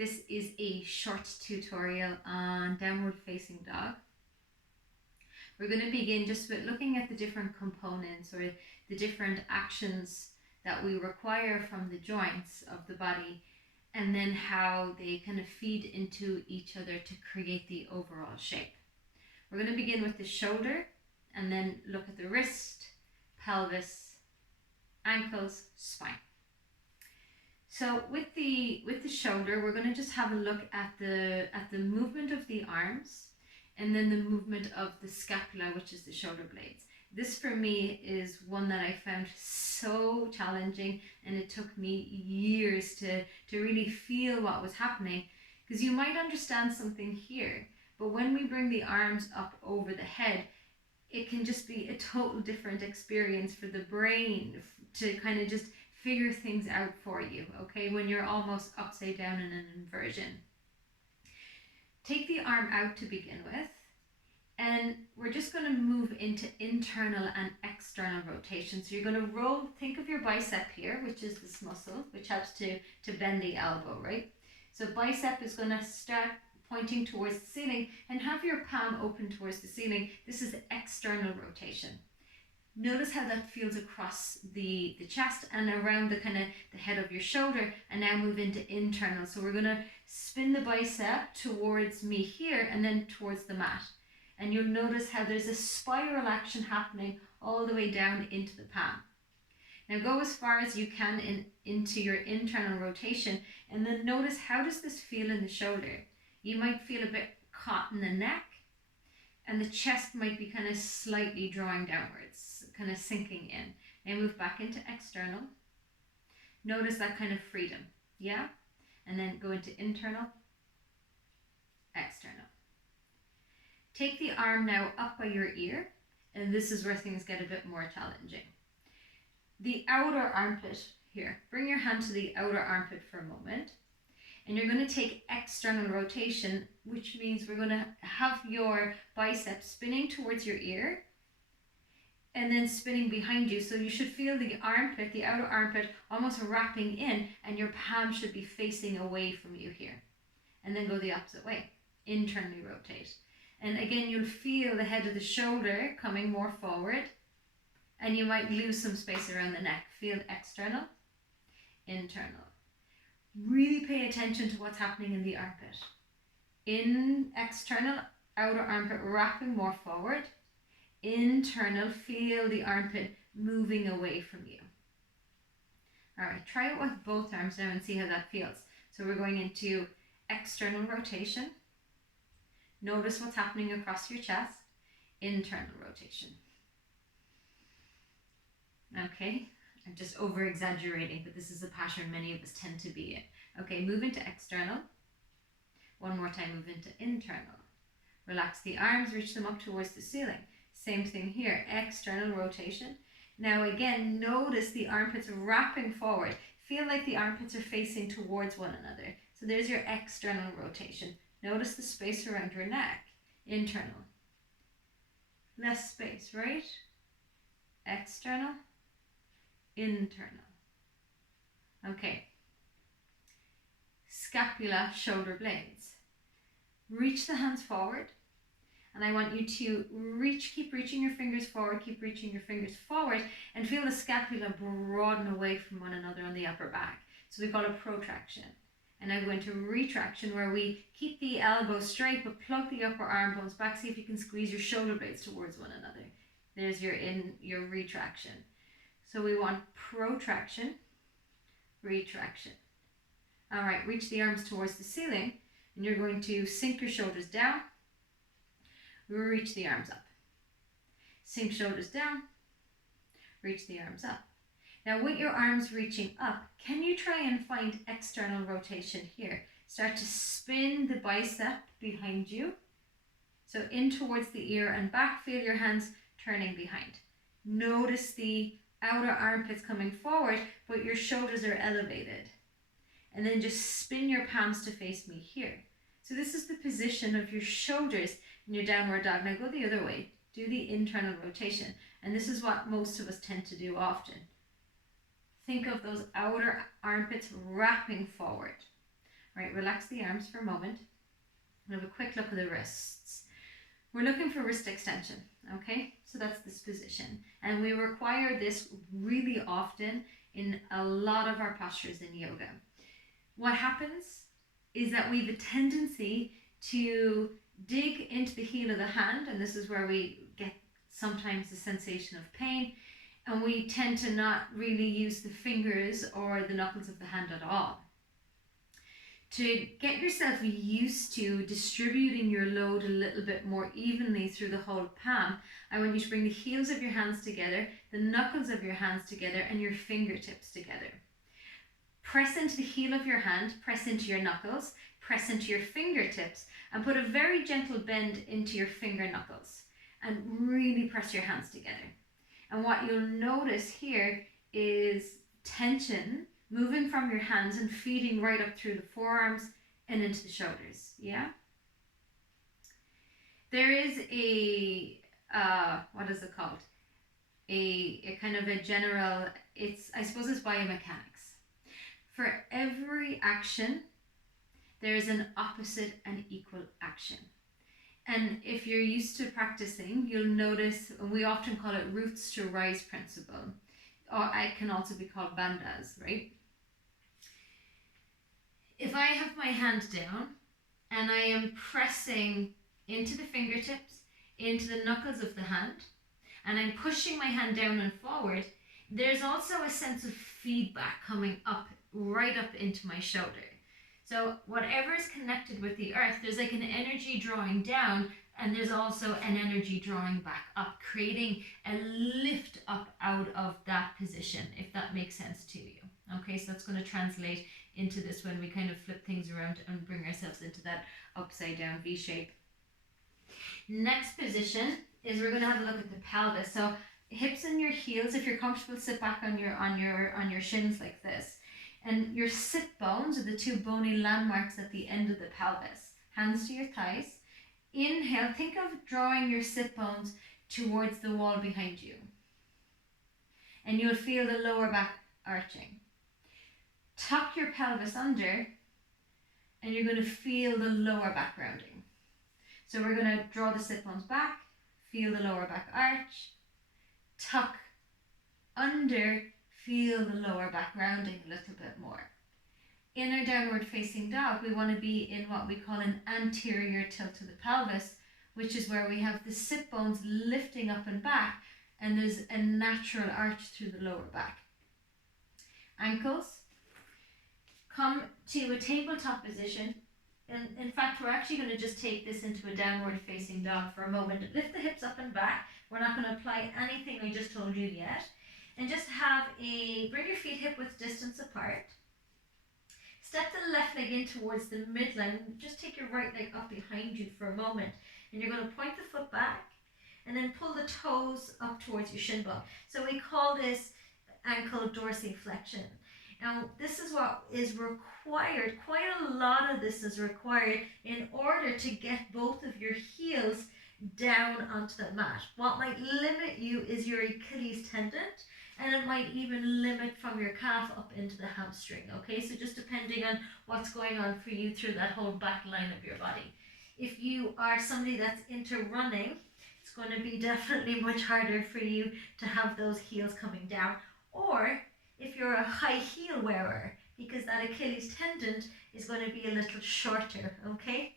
This is a short tutorial on downward facing dog. We're going to begin just with looking at the different components or the different actions that we require from the joints of the body, and then how they kind of feed into each other to create the overall shape. We're going to begin with the shoulder and then look at the wrist, pelvis, ankles, spine. So with the shoulder, we're going to just have a look at the movement of the arms and then the movement of the scapula, which is the shoulder blades. This for me is one that I found so challenging, and it took me years to really feel what was happening, because you might understand something here, but when we bring the arms up over the head, it can just be a total different experience for the brain to kind of just figure things out for you, okay, when you're almost upside down in an inversion. Take the arm out to begin with, and we're just going to move into internal and external rotation. So you're going to roll, think of your bicep here, which is this muscle, which helps to bend the elbow, right? So bicep is going to start pointing towards the ceiling, and have your palm open towards the ceiling. This is external rotation. Notice how that feels across the chest and around the kind of the head of your shoulder, and now move into internal. So we're going to spin the bicep towards me here and then towards the mat. And you'll notice how there's a spiral action happening all the way down into the palm. Now go as far as you can into your internal rotation, and then notice, how does this feel in the shoulder? You might feel a bit caught in the neck, and the chest might be kind of slightly drawing downwards, kind of sinking in. And move back into external. Notice that kind of freedom, yeah? And then go into internal, external. Take the arm now up by your ear, and this is where things get a bit more challenging. The outer armpit here, bring your hand to the outer armpit for a moment, and you're going to take external rotation, which means we're going to have your bicep spinning towards your ear and then spinning behind you. So you should feel the armpit, the outer armpit, almost wrapping in, and your palm should be facing away from you here. And then go the opposite way, internally rotate. And again, you'll feel the head of the shoulder coming more forward, and you might lose some space around the neck. Feel external, internal. Really pay attention to what's happening in the armpit. In external, outer armpit wrapping more forward. Internal, feel the armpit moving away from you. All right, try it with both arms now and see how that feels. So we're going into external rotation. Notice what's happening across your chest. Internal rotation. Okay, I'm just over exaggerating, but this is a pattern many of us tend to be in. Okay, move into external. One more time, move into internal. Relax the arms, reach them up towards the ceiling. Same thing here, external rotation. Now again, notice the armpits wrapping forward. Feel like the armpits are facing towards one another. So there's your external rotation. Notice the space around your neck. Internal. Less space, right? External. Internal. Okay. Scapula, shoulder blades. Reach the hands forward, and I want you to keep reaching your fingers forward, keep reaching your fingers forward, and feel the scapula broaden away from one another on the upper back. So we call it protraction. And now go into retraction, where we keep the elbow straight but plug the upper arm bones back. See if you can squeeze your shoulder blades towards one another. There's your retraction. So we want protraction, retraction. All right, reach the arms towards the ceiling, and you're going to sink your shoulders down, reach the arms up. Sink shoulders down, reach the arms up. Now with your arms reaching up, can you try and find external rotation here? Start to spin the bicep behind you. So in towards the ear and back, feel your hands turning behind. Notice the outer armpits coming forward, but your shoulders are elevated. And then just spin your palms to face me here. So this is the position of your shoulders in your downward dog. Now go the other way. Do the internal rotation. And this is what most of us tend to do often. Think of those outer armpits wrapping forward. Right, relax the arms for a moment. We'll have a quick look at the wrists. We're looking for wrist extension, okay? So that's this position. And we require this really often in a lot of our postures in yoga. What happens is that we have a tendency to dig into the heel of the hand, and this is where we get sometimes the sensation of pain, and we tend to not really use the fingers or the knuckles of the hand at all. To get yourself used to distributing your load a little bit more evenly through the whole palm, I want you to bring the heels of your hands together, the knuckles of your hands together, and your fingertips together. Press into the heel of your hand, press into your knuckles, press into your fingertips, and put a very gentle bend into your finger knuckles, and really press your hands together. And what you'll notice here is tension moving from your hands and feeding right up through the forearms and into the shoulders, yeah? There is a, what is it called? A kind of a general, I suppose it's biomechanics. For every action, there is an opposite and equal action. And if you're used to practicing, you'll notice, we often call it roots to rise principle, or it can also be called bandhas, right? If I have my hand down and I am pressing into the fingertips, into the knuckles of the hand, and I'm pushing my hand down and forward, there's also a sense of feedback coming up, right up into my shoulder. So whatever is connected with the earth, there's like an energy drawing down, and there's also an energy drawing back up, creating a lift up out of that position, if that makes sense to you. Okay, so that's going to translate into this when we kind of flip things around and bring ourselves into that upside down V shape. Next position is we're going to have a look at the pelvis. So hips and your heels, if you're comfortable, sit back on your shins like this. And your sit bones are the two bony landmarks at the end of the pelvis. Hands to your thighs. Inhale, think of drawing your sit bones towards the wall behind you. And you'll feel the lower back arching. Tuck your pelvis under, and you're going to feel the lower back rounding. So we're going to draw the sit bones back, feel the lower back arch, tuck under, feel the lower back rounding a little bit more. In our downward facing dog, we want to be in what we call an anterior tilt to the pelvis, which is where we have the sit bones lifting up and back, and there's a natural arch through the lower back. Ankles, come to a tabletop position. And in fact, we're actually going to just take this into a downward facing dog for a moment. Lift the hips up and back. We're not going to apply anything I just told you yet. And just bring your feet hip width distance apart. Step the left leg in towards the midline. Just take your right leg up behind you for a moment. And you're going to point the foot back and then pull the toes up towards your shin bone. So we call this ankle dorsiflexion. Now, this is what is required. Quite a lot of this is required in order to get both of your heels down onto the mat. What might limit you is your Achilles tendon, and it might even limit from your calf up into the hamstring. Okay, so just depending on what's going on for you through that whole back line of your body. If you are somebody that's into running, it's going to be definitely much harder for you to have those heels coming down. Or if you're a high heel wearer, because that Achilles tendon is going to be a little shorter, okay?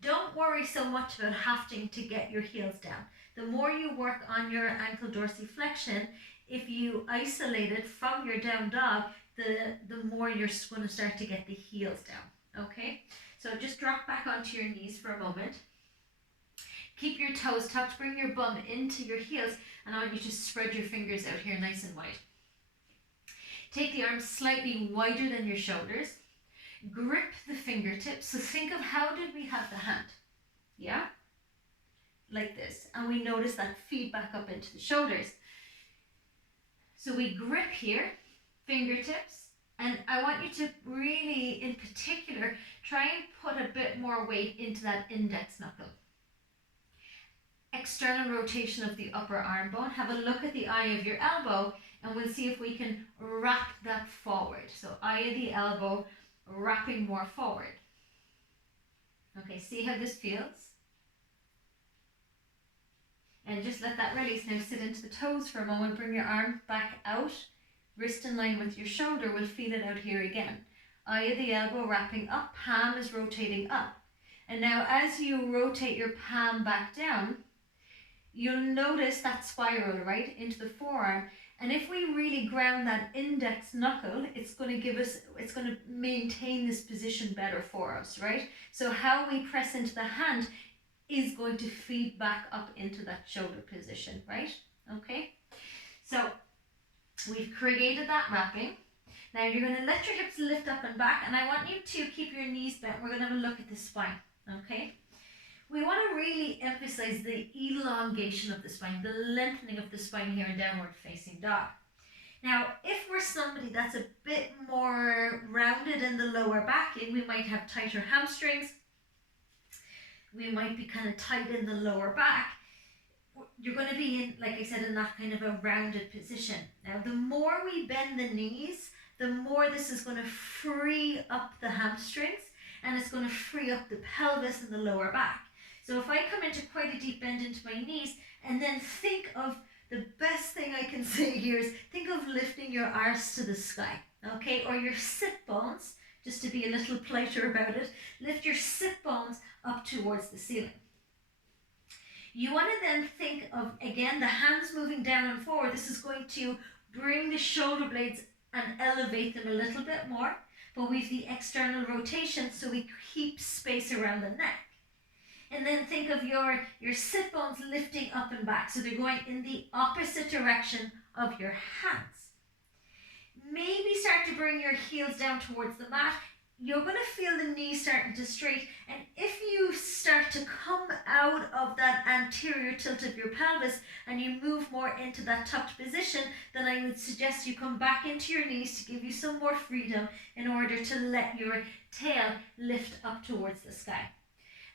Don't worry so much about having to get your heels down. The more you work on your ankle dorsiflexion, if you isolate it from your down dog, the more you're going to start to get the heels down, okay? So just drop back onto your knees for a moment. Keep your toes tucked, bring your bum into your heels, and I want you to spread your fingers out here nice and wide. Take the arms slightly wider than your shoulders. Grip the fingertips. So think of how did we have the hand? Yeah? Like this. And we notice that feedback up into the shoulders. So we grip here, fingertips, and I want you to really, in particular, try and put a bit more weight into that index knuckle. External rotation of the upper arm bone. Have a look at the eye of your elbow, and we'll see if we can wrap that forward. So eye of the elbow, wrapping more forward. Okay, see how this feels? And just let that release. Now sit into the toes for a moment. Bring your arm back out. Wrist in line with your shoulder. We'll feel it out here again. Eye of the elbow wrapping up. Palm is rotating up. And now as you rotate your palm back down, you'll notice that spiral, right, into the forearm. And if we really ground that index knuckle, it's going to maintain this position better for us, right? So how we press into the hand is going to feed back up into that shoulder position, right? Okay, so we've created that wrapping. Now you're going to let your hips lift up and back, and I want you to keep your knees bent. We're going to have a look at the spine, okay? We want to really emphasize the elongation of the spine, the lengthening of the spine here in downward facing dog. Now, if we're somebody that's a bit more rounded in the lower back, we might have tighter hamstrings, we might be kind of tight in the lower back, you're going to be in, like I said, in that kind of a rounded position. Now, the more we bend the knees, the more this is going to free up the hamstrings, and it's going to free up the pelvis and the lower back. So if I come into quite a deep bend into my knees, and then think of the best thing I can say here is think of lifting your arse to the sky, okay? Or your sit bones, just to be a little politer about it, lift your sit bones up towards the ceiling. You want to then think of, again, the hands moving down and forward. This is going to bring the shoulder blades and elevate them a little bit more, but we've the external rotation so we keep space around the neck. And then think of your sit bones lifting up and back. So they're going in the opposite direction of your hands. Maybe start to bring your heels down towards the mat. You're going to feel the knees starting to straight. And if you start to come out of that anterior tilt of your pelvis and you move more into that tucked position, then I would suggest you come back into your knees to give you some more freedom in order to let your tail lift up towards the sky.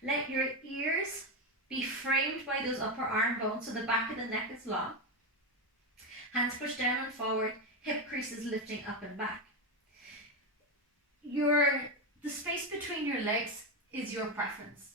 Let your ears be framed by those upper arm bones so the back of the neck is long. Hands pushed down and forward, hip creases lifting up and back. The space between your legs is your preference.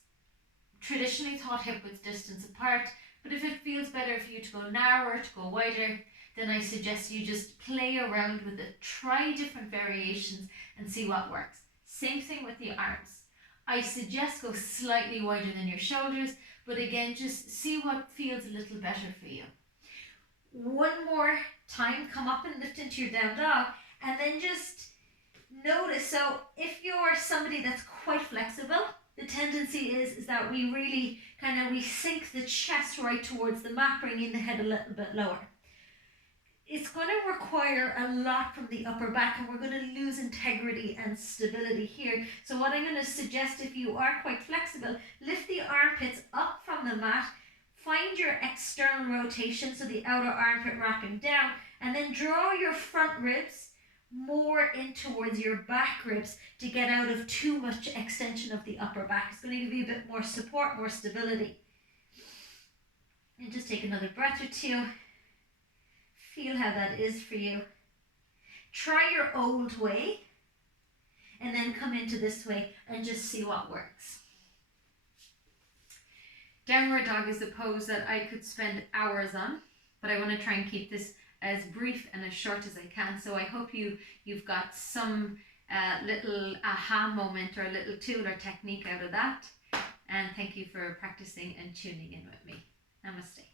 Traditionally thought hip width distance apart, but if it feels better for you to go narrower, to go wider, then I suggest you just play around with it. Try different variations and see what works. Same thing with the arms. I suggest go slightly wider than your shoulders, but again, just see what feels a little better for you. One more time, come up and lift into your down dog, and then just notice. So if you're somebody that's quite flexible, the tendency is that we really we sink the chest right towards the mat, bringing the head a little bit lower. It's going to require a lot from the upper back, and we're going to lose integrity and stability here. So what I'm going to suggest, if you are quite flexible, lift the armpits up from the mat, find your external rotation, so the outer armpit wrapping down, and then draw your front ribs more in towards your back ribs to get out of too much extension of the upper back. It's going to give you a bit more support, more stability. And just take another breath or two. Feel how that is for you. Try your old way and then come into this way and just see what works. Downward dog is a pose that I could spend hours on, but I want to try and keep this as brief and as short as I can. So I hope you've got some little aha moment or a little tool or technique out of that. And thank you for practicing and tuning in with me. Namaste.